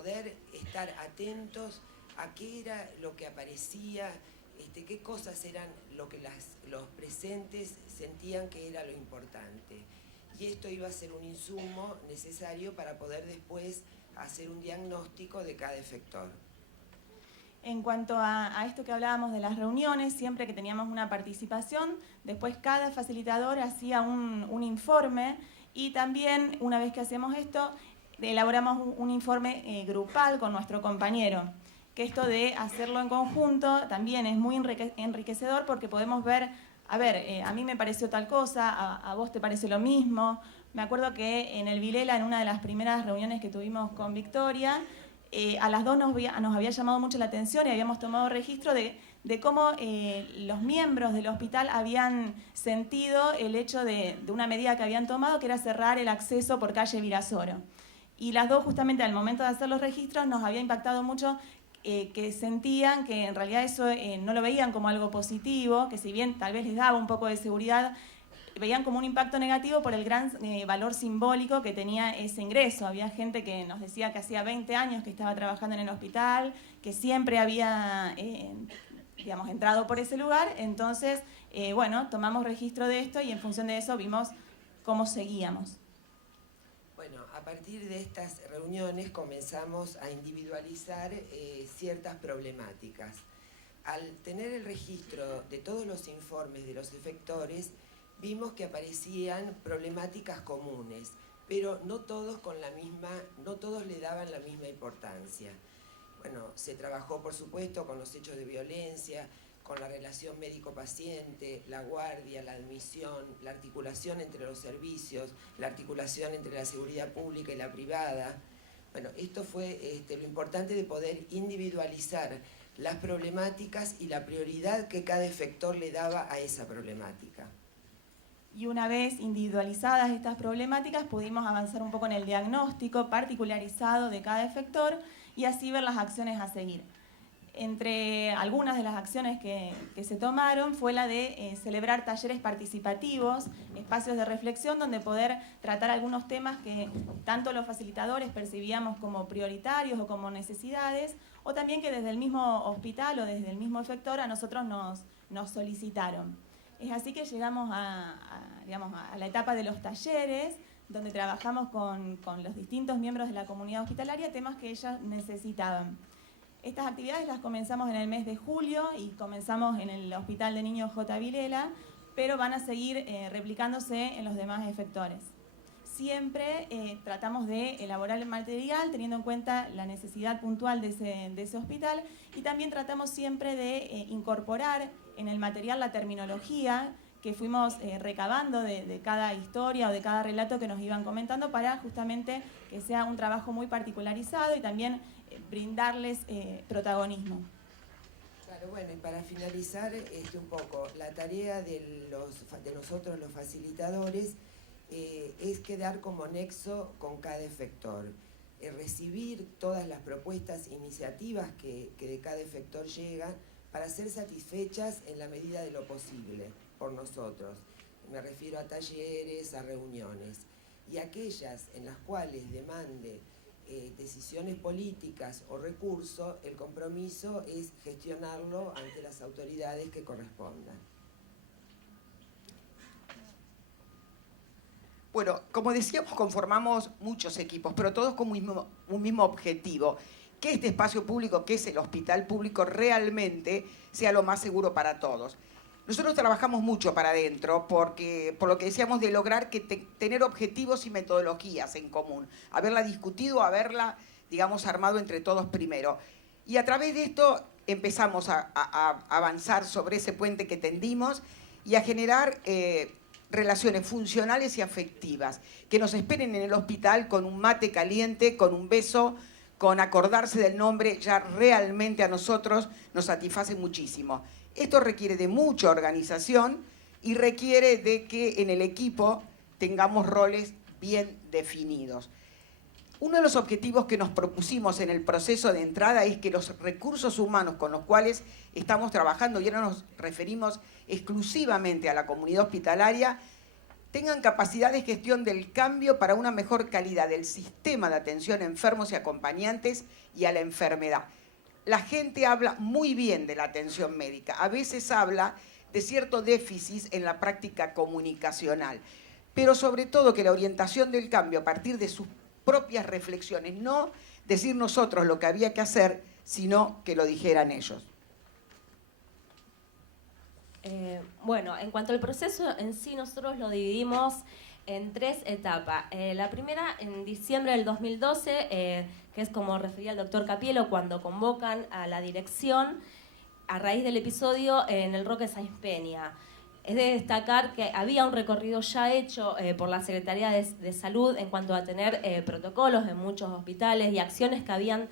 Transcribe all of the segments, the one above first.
poder estar atentos a qué era lo que aparecía, qué cosas eran lo que los presentes sentían que era lo importante. Y esto iba a ser un insumo necesario para poder después hacer un diagnóstico de cada efector. En cuanto a esto que hablábamos de las reuniones, siempre que teníamos una participación, después cada facilitador hacía un informe y también, una vez que hacemos esto, elaboramos un informe grupal con nuestro compañero. Que esto de hacerlo en conjunto también es muy enriquecedor porque podemos ver, a ver, a mí me pareció tal cosa, a vos te parece lo mismo. Me acuerdo que en el Vilela, en una de las primeras reuniones que tuvimos con Victoria, a las dos nos había llamado mucho la atención y habíamos tomado registro de cómo los miembros del hospital habían sentido el hecho de una medida que habían tomado, que era cerrar el acceso por calle Virasoro. Y las dos, justamente al momento de hacer los registros, nos había impactado mucho que sentían que en realidad eso no lo veían como algo positivo, que si bien tal vez les daba un poco de seguridad, veían como un impacto negativo por el gran valor simbólico que tenía ese ingreso. Había gente que nos decía que hacía 20 años que estaba trabajando en el hospital, que siempre había digamos, entrado por ese lugar. Entonces, bueno, tomamos registro de esto y en función de eso vimos cómo seguíamos. Bueno, a partir de estas reuniones comenzamos a individualizar ciertas problemáticas. Al tener el registro de todos los informes de los efectores, vimos que aparecían problemáticas comunes, pero no todos le daban la misma importancia. Bueno, se trabajó, por supuesto, con los hechos de violencia, con la relación médico-paciente, la guardia, la admisión, la articulación entre los servicios, la articulación entre la seguridad pública y la privada. Bueno, esto fue lo importante de poder individualizar las problemáticas y la prioridad que cada efector le daba a esa problemática. Y una vez individualizadas estas problemáticas, pudimos avanzar un poco en el diagnóstico particularizado de cada efector y así ver las acciones a seguir. Entre algunas de las acciones que se tomaron fue la de celebrar talleres participativos, espacios de reflexión donde poder tratar algunos temas que tanto los facilitadores percibíamos como prioritarios o como necesidades, o también que desde el mismo hospital o desde el mismo efector a nosotros nos solicitaron. Es así que llegamos digamos, a la etapa de los talleres, donde trabajamos con los distintos miembros de la comunidad hospitalaria temas que ellos necesitaban. Estas actividades las comenzamos en el mes de julio y comenzamos en el Hospital de Niños J. Vilela, pero van a seguir replicándose en los demás efectores. Siempre tratamos de elaborar el material teniendo en cuenta la necesidad puntual de ese hospital y también tratamos siempre de incorporar en el material la terminología que fuimos recabando de cada historia o de cada relato que nos iban comentando para justamente que sea un trabajo muy particularizado y también brindarles protagonismo. Claro, bueno, y para finalizar un poco, la tarea de nosotros los facilitadores es quedar como nexo con cada efector, recibir todas las propuestas, iniciativas que de cada efector llegan para ser satisfechas en la medida de lo posible por nosotros. Me refiero a talleres, a reuniones, y aquellas en las cuales demande decisiones políticas o recursos, el compromiso es gestionarlo ante las autoridades que correspondan. Bueno, como decíamos, conformamos muchos equipos, pero todos con un mismo objetivo, que este espacio público, que es el hospital público, realmente sea lo más seguro para todos. Nosotros trabajamos mucho para adentro, porque, por lo que decíamos, de lograr que tener objetivos y metodologías en común, haberla discutido, haberla, digamos, armado entre todos primero. Y a través de esto empezamos a avanzar sobre ese puente que tendimos y a generar relaciones funcionales y afectivas, que nos esperen en el hospital con un mate caliente, con un beso, con acordarse del nombre, ya realmente a nosotros nos satisface muchísimo. Esto requiere de mucha organización y requiere de que en el equipo tengamos roles bien definidos. Uno de los objetivos que nos propusimos en el proceso de entrada es que los recursos humanos con los cuales estamos trabajando, y ahora nos referimos exclusivamente a la comunidad hospitalaria, tengan capacidad de gestión del cambio para una mejor calidad del sistema de atención a enfermos y acompañantes y a la enfermedad. La gente habla muy bien de la atención médica, a veces habla de cierto déficit en la práctica comunicacional, pero sobre todo que la orientación del cambio a partir de sus propias reflexiones, no decir nosotros lo que había que hacer, sino que lo dijeran ellos. Bueno, en cuanto al proceso en sí, nosotros lo dividimos en 3 etapas. La primera, en diciembre del 2012, que es como refería el doctor Capielo, cuando convocan a la dirección a raíz del episodio en el Roque Sáenz Peña. Es de destacar que había un recorrido ya hecho por la Secretaría de Salud en cuanto a tener protocolos en muchos hospitales y acciones que habían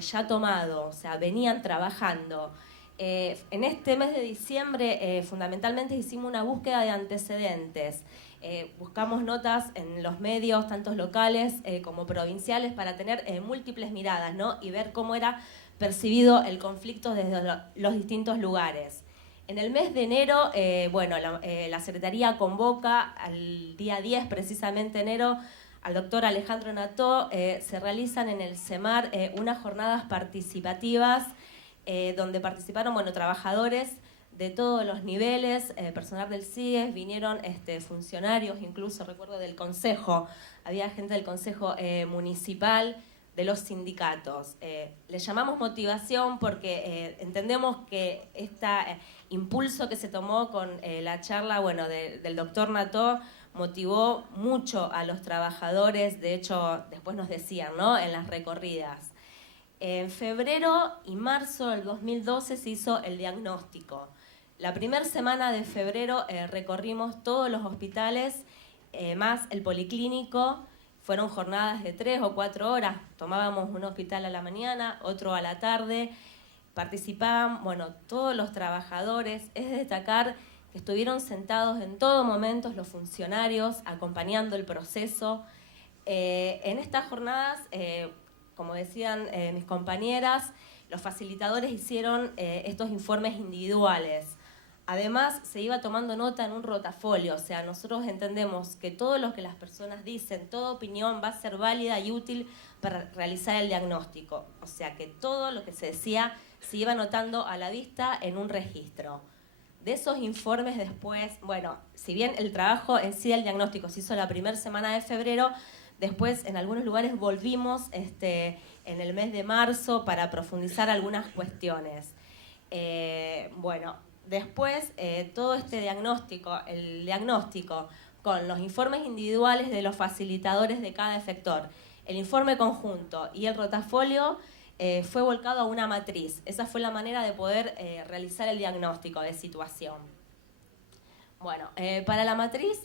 ya tomado, o sea, venían trabajando. En este mes de diciembre, fundamentalmente hicimos una búsqueda de antecedentes. Buscamos notas en los medios, tanto locales como provinciales, para tener múltiples miradas, ¿no? Y ver cómo era percibido el conflicto desde los distintos lugares. En el mes de enero, la Secretaría convoca al día 10, precisamente enero, al doctor Alejandro Nató. Se realizan en el CEMAR unas jornadas participativas donde participaron trabajadores de todos los niveles, personal del CIES, vinieron funcionarios, incluso recuerdo del Consejo, había gente del Consejo Municipal, de los sindicatos. Le llamamos motivación porque entendemos que este impulso que se tomó con la charla del doctor Nató motivó mucho a los trabajadores, de hecho después nos decían, ¿no?, en las recorridas. En febrero y marzo del 2012 se hizo el diagnóstico. La primera semana de febrero recorrimos todos los hospitales, más el policlínico. Fueron jornadas de 3 o 4 horas. Tomábamos un hospital a la mañana, otro a la tarde. Participaban, todos los trabajadores. Es de destacar que estuvieron sentados en todo momento los funcionarios, acompañando el proceso. En estas jornadas, como decían mis compañeras, los facilitadores hicieron estos informes individuales. Además, se iba tomando nota en un rotafolio, o sea, nosotros entendemos que todo lo que las personas dicen, toda opinión va a ser válida y útil para realizar el diagnóstico. O sea, que todo lo que se decía se iba anotando a la vista en un registro. De esos informes después, si bien el trabajo en sí del diagnóstico se hizo la primera semana de febrero, después en algunos lugares volvimos en el mes de marzo para profundizar algunas cuestiones. Después, todo este diagnóstico, el diagnóstico con los informes individuales de los facilitadores de cada efector, el informe conjunto y el rotafolio fue volcado a una matriz. Esa fue la manera de poder realizar el diagnóstico de situación. Para la matriz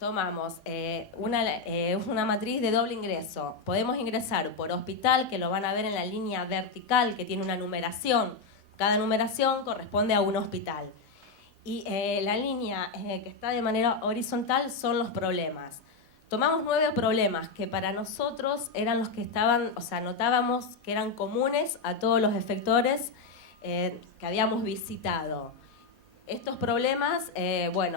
tomamos una matriz de doble ingreso. Podemos ingresar por hospital, que lo van a ver en la línea vertical, que tiene una numeración. Cada numeración corresponde a un hospital. Y la línea que está de manera horizontal son los problemas. Tomamos 9 problemas que para nosotros eran los que estaban, notábamos que eran comunes a todos los efectores que habíamos visitado. Estos problemas,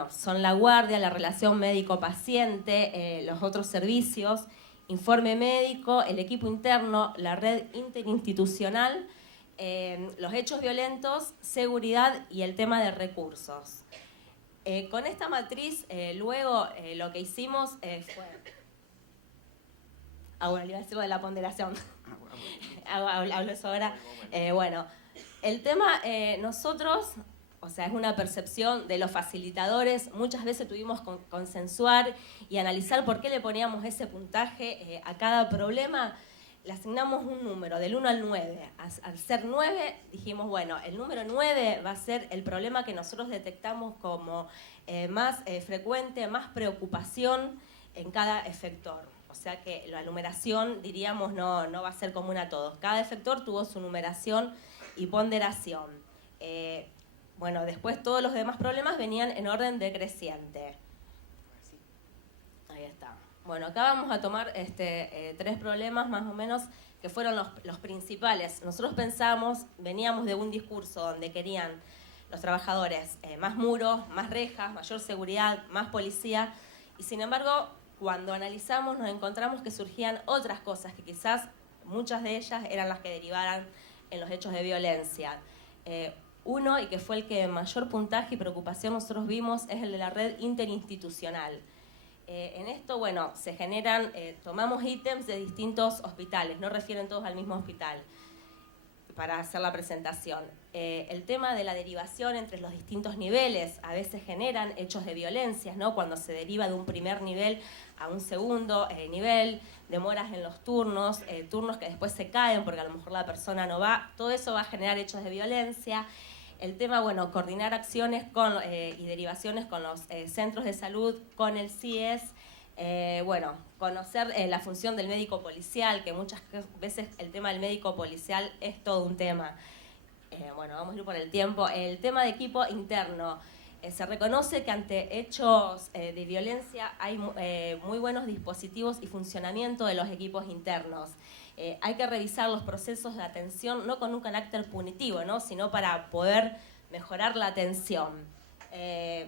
son la guardia, la relación médico-paciente, los otros servicios, informe médico, el equipo interno, la red interinstitucional, los hechos violentos, seguridad y el tema de recursos. Con esta matriz, luego lo que hicimos fue... le iba a decir lo de la ponderación. Hablo eso ahora. El tema, nosotros, es una percepción de los facilitadores. Muchas veces tuvimos que consensuar y analizar por qué le poníamos ese puntaje a cada problema. Le asignamos un número, del 1 al 9. Al ser 9, dijimos, el número 9 va a ser el problema que nosotros detectamos como más frecuente, más preocupación en cada efector. O sea que la numeración, diríamos, no va a ser común a todos. Cada efector tuvo su numeración y ponderación. Después todos los demás problemas venían en orden decreciente. Ahí está. Acá vamos a tomar 3 problemas más o menos que fueron los principales. Nosotros veníamos de un discurso donde querían los trabajadores más muros, más rejas, mayor seguridad, más policía, Y sin embargo, cuando analizamos nos encontramos que surgían otras cosas que quizás muchas de ellas eran las que derivaran en los hechos de violencia. Uno, y que fue el que mayor puntaje y preocupación nosotros vimos, es el de la red interinstitucional. En esto, bueno, se generan, tomamos ítems de distintos hospitales, no refieren todos al mismo hospital, para hacer la presentación. El tema de la derivación entre los distintos niveles a veces generan hechos de violencia, ¿no? Cuando se deriva de un primer nivel a un segundo nivel, demoras en los turnos, turnos que después se caen porque a lo mejor la persona no va, todo eso va a generar hechos de violencia. El tema, bueno, coordinar acciones y derivaciones con los centros de salud, con el CIES, bueno, conocer la función del médico policial, que muchas veces el tema del médico policial es todo un tema. Bueno, vamos a ir por el tiempo. El tema de equipo interno. Se reconoce que ante hechos de violencia hay muy buenos dispositivos y funcionamiento de los equipos internos. Hay que revisar los procesos de atención, no con un carácter punitivo, ¿no? Sino para poder mejorar la atención.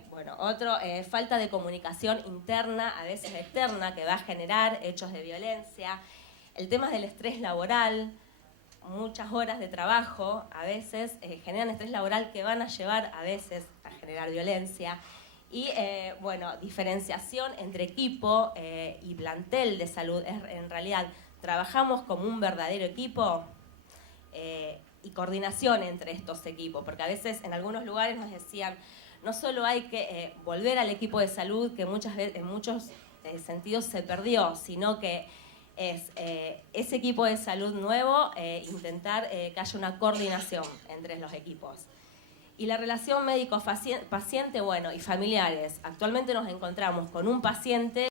Bueno, otro, falta de comunicación interna, a veces externa, que va a generar hechos de violencia. El tema del estrés laboral, muchas horas de trabajo, a veces generan estrés laboral que van a llevar a veces a generar violencia. Y, bueno, diferenciación entre equipo y plantel de salud. En realidad, trabajamos como un verdadero equipo y coordinación entre estos equipos, porque a veces en algunos lugares nos decían, no solo hay que volver al equipo de salud, que muchas veces, en muchos sentidos se perdió, sino que es ese equipo de salud nuevo, intentar que haya una coordinación entre los equipos. Y la relación médico-paciente, bueno, y familiares. Actualmente nos encontramos con un paciente